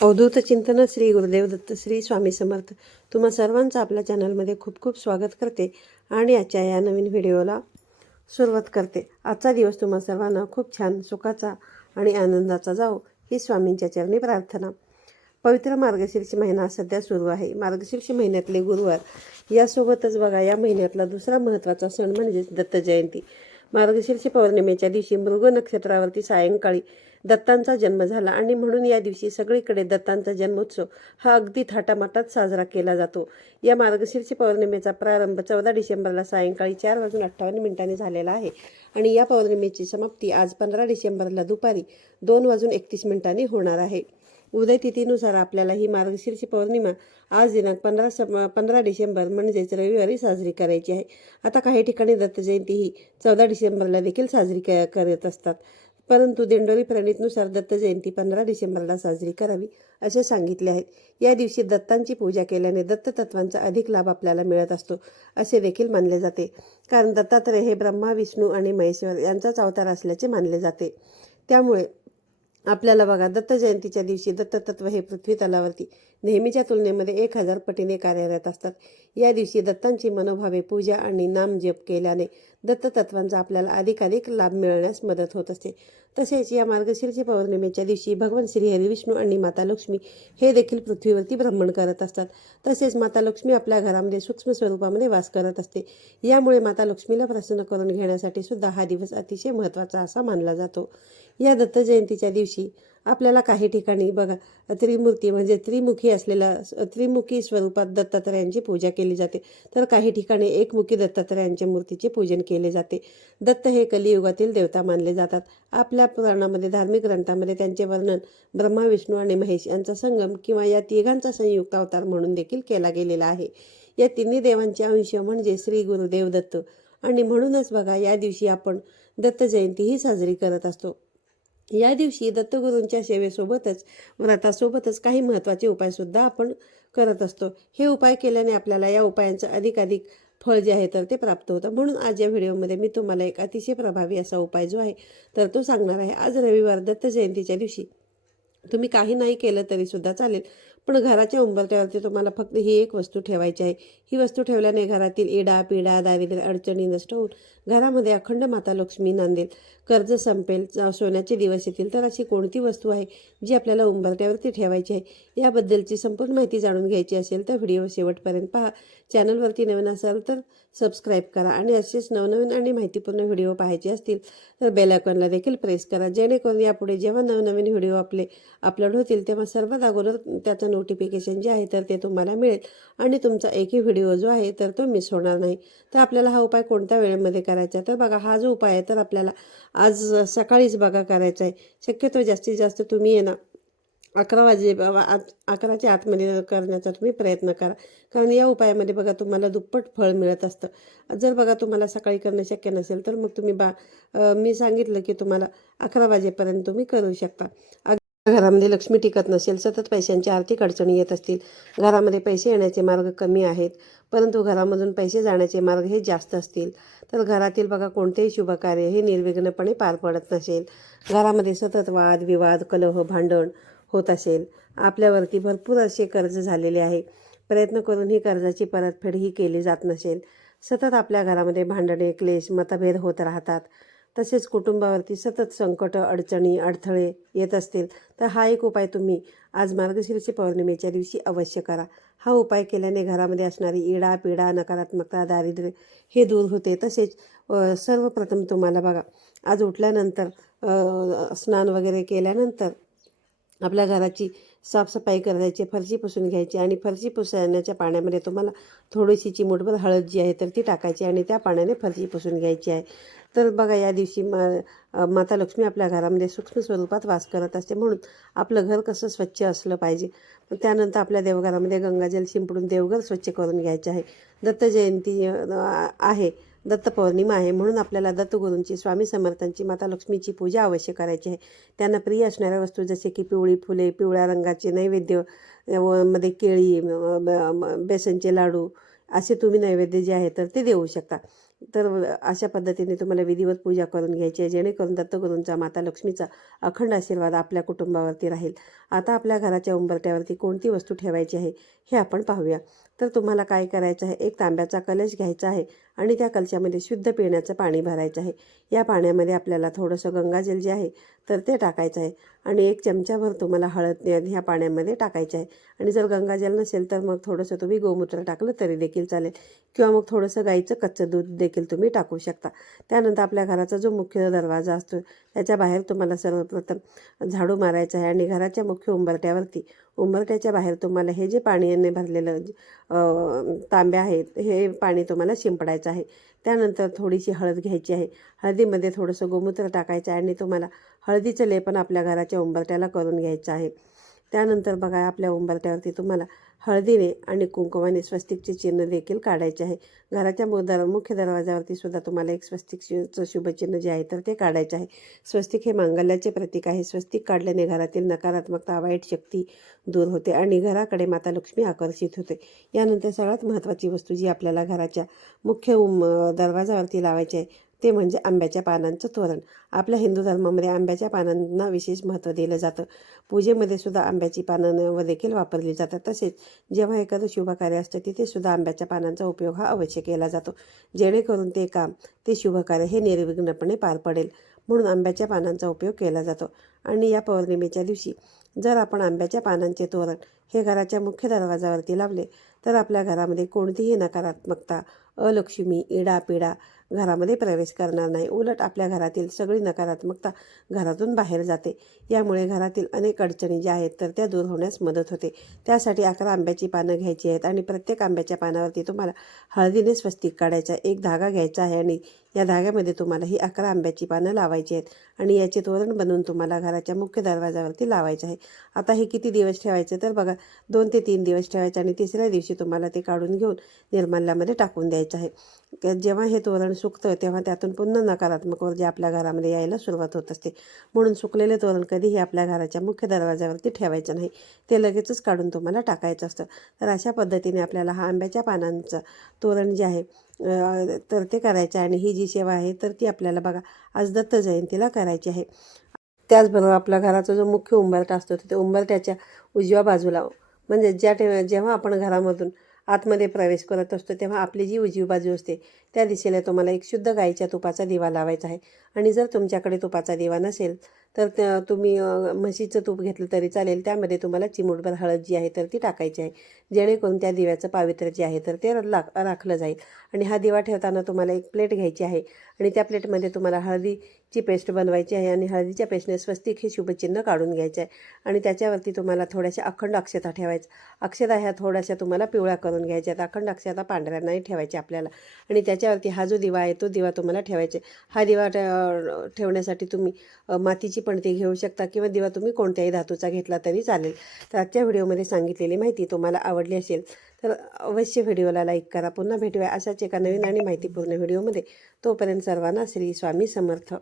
अवधूत चिंतन श्री गुरुदेव दत्त श्री स्वामी समर्थ. तुम्हा सर्वांचं आपल्या चॅनलमध्ये खूप खूप स्वागत करते आणि आजच्या या नवीन व्हिडिओला सुरुवात करते. आजचा दिवस तुम्हा सर्वांना खूप छान सुखाचा आणि आनंदाचा जाओ ही स्वामींच्या चरणी प्रार्थना. पवित्र मार्गशीर्ष महिना सध्या सुरू आहे. मार्गशीर्ष महिन्यातले गुरुवार. यासोबतच बघा या महिन्यातला दुसरा महत्त्वाचा सण म्हणजेच दत्त जयंती. मार्गशीर्ष पौर्णिमेच्या दिवशी मृग नक्षत्रावरती सायंकाळी दत्तांचा जन्म झाला आणि म्हणून या दिवशी सगळीकडे दत्तांचा जन्मोत्सव हा अगदी थाटामाटात साजरा केला जातो. या मार्गशीर्ष पौर्णिमेचा प्रारंभ चौदा डिसेंबरला सायंकाळी चार वाजून अठ्ठावन्न मिनिटांनी झालेला आहे आणि या पौर्णिमेची समाप्ती आज पंधरा डिसेंबरला दुपारी दोन वाजून एकतीस मिनिटांनी होणार आहे. उदय तिथीनुसार आपल्याला ही मार्गशीर्ष पौर्णिमा आज दिनांक पंधरा सप पंधरा डिसेंबर म्हणजेच रविवारी साजरी करायची आहे. आता काही ठिकाणी दत्तजयंती ही चौदा डिसेंबरला देखील साजरी क करत असतात. परंतु दिंडोरी प्रणितनुसार दत्त जयंती पंधरा डिसेंबरला साजरी करावी असे सांगितले आहेत. या दिवशी दत्तांची पूजा केल्याने दत्त तत्वांचा अधिक लाभ आपल्याला मिळत असतो असे देखील मानले जाते. कारण दत्तात्रय हे ब्रह्मा विष्णू आणि महेश्वर यांचाच अवतार असल्याचे मानले जाते. त्यामुळे आपल्याला बघा दत्त जयंतीच्या दिवशी दत्ततत्व हे पृथ्वी तलावरती नेहमीच्या तुलनेमध्ये एक हजार पटीने कार्यरत असतात. या दिवशी दत्तांची मनोभावे पूजा आणि नामजप केल्याने दत्ततत्वांचा आपल्याला अधिकाधिक लाभ मिळण्यास मदत होत असते. तसेच या मार्गशीर्ष पौर्णिमेच्या दिवशी भगवान श्रीहरी विष्णू आणि माता लक्ष्मी हे देखील पृथ्वीवरती भ्रमण करत असतात. तसेच माता लक्ष्मी आपल्या घरामध्ये सूक्ष्म स्वरूपामध्ये वास करत असते. यामुळे माता लक्ष्मीला प्रसन्न करून घेण्यासाठी सुद्धा हा दिवस अतिशय महत्त्वाचा असा मानला जातो. या दत्त जयंतीच्या दिवशी आपल्याला काही ठिकाणी बघा त्रिमूर्ती म्हणजे त्रिमुखी असलेल्या त्रिमुखी स्वरूपात दत्तात्रयांची पूजा केली जाते. तर काही ठिकाणी एकमुखी दत्तात्रयांच्या मूर्तीचे पूजन केले जाते. दत्त हे कलियुगातील देवता मानले जातात. आपल्या पुराणामध्ये धार्मिक ग्रंथामध्ये त्यांचे वर्णन ब्रह्मा विष्णू आणि महेश यांचा संगम किंवा या तिघांचा संयुक्त अवतार म्हणून देखील केला गेलेला आहे. या तिन्ही देवांचे अंश म्हणजे श्री गुरुदेव दत्त. आणि म्हणूनच बघा या दिवशी आपण दत्त जयंतीही साजरी करत असतो. या दिवशी दत्तगुरूंच्या सेवेसोबतच व्रतासोबतच काही महत्त्वाचे उपायसुद्धा आपण करत असतो. हे उपाय केल्याने आपल्याला या उपायांचं अधिकाधिक फळ जे आहे तर ते प्राप्त होतं. म्हणून आज या व्हिडिओमध्ये मी तुम्हाला एक अतिशय प्रभावी असा उपाय जो आहे तर तो सांगणार आहे. आज रविवार दत्त जयंतीच्या दिवशी तुम्ही काही नाही केलं तरीसुद्धा चालेल. पण घराच्या उंबरट्यावरती तुम्हाला फक्त ही एक वस्तू ठेवायची आहे. ही वस्तू ठेवल्याने घरातील इडा पिडा दारिद्र्य अडचणी नष्ट होऊन घरामध्ये अखंड माता लक्ष्मी नांदेल. कर्ज संपेल सोन्याचे दिवस येतील तर अशी कोणती वस्तू आहे जी आपल्याला उंबरट्यावरती ठेवायची आहे? याबद्दलची संपूर्ण माहिती जाणून घ्यायची असेल तर व्हिडिओ शेवटपर्यंत पहा. चॅनलवरती नवीन असाल तर सबस्क्राईब करा आणि असेच नवनवीन आणि माहितीपूर्ण व्हिडिओ पाहायचे असतील तर बेल आयकॉनला देखील प्रेस करा. जेणेकरून यापुढे जेव्हा नवनवीन व्हिडिओ आपले अपलोड होतील तेव्हा सर्वात अगोदर त्याचं नोटिफिकेशन जे आहे तर ते तुम्हाला मिळेल आणि तुमचा एकही व्हिडिओ जो आहे तर तो मिस होणार नाही. तर आपल्याला हा उपाय कोणत्या वेळेमध्ये करायचा? तर बघा हा जो उपाय आहे तर आपल्याला आज सकाळीच बघा करायचा आहे. शक्यतो जास्तीत जास्त तुम्ही आहे ना अकरा वाजे आत अकराच्या आतमध्ये करण्याचा तुम्ही प्रयत्न करा. कारण या उपायामध्ये बघा तुम्हाला दुप्पट फळ मिळत असतं. जर बघा तुम्हाला सकाळी करणं शक्य नसेल तर मग तुम्ही बा मी सांगितलं की तुम्हाला अकरा वाजेपर्यंत तुम्ही करू शकता. अग- घरामध्ये लक्ष्मी टिकत नसेल सतत पैशांची आर्थिक अडचणी येत असतील घरामध्ये पैसे येण्याचे मार्ग कमी आहेत परंतु घरामधून पैसे जाण्याचे मार्ग हे जास्त असतील तर घरातील बघा कोणतेही शुभकार्य हे निर्विघ्नपणे पार पडत नसेल. घरामध्ये सतत वाद विवाद कलह भांडण होत असेल. आपल्यावरती भरपूर असे कर्ज झालेले आहे. प्रयत्न करून ही कर्जाची परतफेड ही केली जात नसेल. सतत आपल्या घरामध्ये भांडणे क्लेश मतभेद होत राहतात. तसेच कुटुंबावरती सतत संकट अडचणी अडथळे येत असतील तर हा एक उपाय तुम्ही आज मार्गशीर्ष पौर्णिमेच्या दिवशी अवश्य करा. हा उपाय केल्याने घरामध्ये असणारी इडा पिडा नकारात्मकता दारिद्र्य हे दूर होते. तसेच सर्वप्रथम तुम्हाला बघा आज उठल्यानंतर स्नान वगैरे केल्यानंतर आपल्या घराची साफसफाई करायची फरशी पुसून घ्यायची आणि फरशी पुसण्याच्या पाण्यामध्ये तुम्हाला थोडीशी चिमूटभर हळद जी आहे तर ती टाकायची आणि त्या पाण्याने फरशी पुसून घ्यायची आहे. तर बघा या दिवशी मा माता लक्ष्मी आपल्या घरामध्ये सूक्ष्म स्वरूपात वास करत असते. म्हणून आपलं घर कसं स्वच्छ असलं पाहिजे. त्यानंतर आपल्या देवघरामध्ये गंगाजल शिंपडून देवघर स्वच्छ करून घ्यायचे आहे. दत्त जयंती आहे. दत्त पौर्णिमा आहे. म्हणून आपल्याला दत्तगुरूंची स्वामी समर्थांची माता लक्ष्मीची पूजा अवश्य करायची आहे. त्यांना प्रिय असणाऱ्या वस्तू जसे की पिवळी फुले पिवळ्या रंगाचे नैवेद्य व मध्ये केळी बेसनचे लाडू असे तुम्ही नैवेद्य जे आहे तर ते देऊ शकता. तर अशा पद्धतीने तुम्हाला विधिवत पूजा करून घ्यायची आहे जेणेकरून दत्तगुरूंचा माता लक्ष्मीचा अखंड आशीर्वाद आपल्या कुटुंबावरती राहील. आता आपल्या घराच्या उंबरट्यावरती कोणती वस्तू ठेवायची आहे हे आपण पाहूया. तर तुम्हाला काय करायचं आहे एक तांब्याचा कलश घ्यायचा आहे आणि त्या कलशामध्ये शुद्ध पिण्याचं पाणी भरायचं आहे. या पाण्यामध्ये आपल्याला थोडंसं गंगाजल जे आहे तर ते टाकायचं आहे आणि एक चमचाभर तुम्हाला हळद ह्या पाण्यामध्ये टाकायचं आहे. आणि जर गंगाजल नसेल तर मग थोडंसं तुम्ही गोमूत्र टाकलं तरी देखील चालेल किंवा मग थोडंसं गाईचं कच्चं दूध देखील तुम्ही टाकू शकता. त्यानंतर आपल्या घराचा जो मुख्य दरवाजा असतो त्याच्या बाहेर तुम्हाला सर्वप्रथम झाडू मारायचा आहे आणि घराच्या मुख्य मुख्य उंबरट्यावरती उंबरट्याच्या बाहेर तुम्हाला हे जे पाण्याने भरलेलं तांब्या आहेत हे पाणी तुम्हाला शिंपडायचं आहे. त्यानंतर थोडीशी हळद घ्यायची आहे. हळदीमध्ये थोडंसं गोमूत्र टाकायचं आहे आणि तुम्हाला हळदीचं लेपन आपल्या घराच्या उंबरट्याला करून घ्यायचं आहे. त्यानंतर बघा आपल्या उंबरट्यावरती तुम्हाला हळदीने आणि कुंकुमाने स्वस्तिकचे चिन्ह देखील काढायचे आहे. घराच्या दर मुख्य दरवाजावरती सुद्धा तुम्हाला एक स्वस्तिकचं शुभचिन्ह जे आहे तर ते काढायचे आहे. स्वस्तिक हे मांगल्याचे प्रतीक आहे. स्वस्तिक काढल्याने घरातील नकारात्मकता वाईट शक्ती दूर होते आणि घराकडे माता लक्ष्मी आकर्षित होते. यानंतर सगळ्यात महत्त्वाची वस्तू जी आपल्याला घराच्या मुख्य उम दरवाजावरती लावायची आहे ते म्हणजे आंब्याच्या पानांचं तोरण. आपल्या हिंदू धर्मामध्ये आंब्याच्या पानांना विशेष महत्त्व दिलं जातं. पूजेमध्ये सुद्धा आंब्याची पानं देखील वापरली जातात. तसेच जेव्हा एखादं शुभ कार्य असतं तिथे सुद्धा आंब्याच्या पानांचा उपयोग हा अवश्य केला जातो. जेणेकरून ते काम ते शुभ कार्य हे निर्विघ्नपणे पार पडेल. म्हणून आंब्याच्या पानांचा उपयोग केला जातो. आणि या पौर्णिमेच्या दिवशी जर आपण आंब्याच्या पानांचे तोरण हे घराच्या मुख्य दरवाजावरती लावले तर आपल्या घरामध्ये कोणतीही नकारात्मकता अलक्ष्मी इडापिडा घरामध्ये प्रवेश करणार नाही. उलट आपल्या घरातील सगळी नकारात्मकता घरातून बाहेर जाते. यामुळे घरातील अनेक अडचणी ज्या आहेत तर त्या दूर होण्यास मदत होते. त्यासाठी अकरा आंब्याची पानं घ्यायची आहेत आणि प्रत्येक आंब्याच्या पानावरती तुम्हाला हळदीने स्वस्तिक काढायचा आहे. एक धागा घ्यायचा आहे आणि या धाग्यामध्ये तुम्हाला ही अकरा आंब्याची पानं लावायची आहेत आणि याचे तोरण बनवून तुम्हाला घराच्या मुख्य दरवाजावरती लावायचं आहे. आता हे किती दिवस ठेवायचे? तर बघा दोन ते तीन दिवस ठेवायचे आणि तिसऱ्या दिवशी तुम्हाला ते काढून घेऊन निर्मल्यामध्ये टाकून द्यायचं. आहे. जेव्हा हे तोरण सुकतं तेव्हा त्यातून पुन्हा नकारात्मक ऊर्जा आपल्या घरामध्ये यायला सुरुवात होत असते. म्हणून सुकलेले तोरण कधीही आपल्या घराच्या मुख्य दरवाजावरती ठेवायचं नाही. ते लगेचच काढून तुम्हाला टाकायचं असतं. तर अशा पद्धतीने आपल्याला हा आंब्याच्या पानांचं तोरण जे आहे तर ते करायचं आहे आणि ही जी सेवा आहे तर ती आपल्याला बघा आज दत्त जयंतीला करायची आहे. त्याचबरोबर आपल्या घराचा जो मुख्य उंबरटा असतो ते उंबरट्याच्या उजव्या बाजूला म्हणजे ज्या ठेव जेव्हा आपण घरामधून आतमध्ये प्रवेश करत असतो तेव्हा आपली जी उजवी बाजू असते त्या दिशेला तुम्हाला एक शुद्ध गाईच्या तुपाचा दिवा लावायचा आहे. आणि जर तुमच्याकडे तुपाचा दिवा नसेल तर त्या तुम्ही म्हशीचं तूप घेतलं तरी चालेल. त्यामध्ये तुम्हाला चिमूटभर हळद जी आहे तर ती टाकायची आहे. जेणेकरून त्या दिव्याचं पावित्र्य जे आहे तर ते ला राखलं जाईल. आणि हा दिवा ठेवताना तुम्हाला एक प्लेट घ्यायची आहे. आणि त्या प्लेटमध्ये तुम्हाला हळदीची पेस्ट बनवायची आहे आणि हळदीच्या पेस्टने स्वस्तिक हे शुभचिन्ह काढून घ्यायचं आहे. आणि त्याच्यावरती तुम्हाला थोड्याशा अखंड अक्षता ठेवायचं. अक्षता ह्या थोड्याशा तुम्हाला पिवळ्या करून घ्यायच्या आहेत. अखंड अक्षता पांढऱ्या नाही ठेवायच्या आपल्याला. आणि त्या त्याच्यावरती हा जो दिवा आहे तो दिवा तुम्हाला ठेवायचा हा दिवा ठेवण्यासाठी तुम्ही मातीची पणती घेऊ शकता किंवा दिवा तुम्ही कोणत्याही धातूचा घेतला तरी चालेल. तर आजच्या व्हिडिओमध्ये सांगितलेली माहिती तुम्हाला आवडली असेल तर अवश्य व्हिडिओला लाईक करा. पुन्हा भेटूया अशाच एका नवीन आणि माहितीपूर्ण व्हिडिओमध्ये. तोपर्यंत सर्वांना श्री स्वामी समर्थ.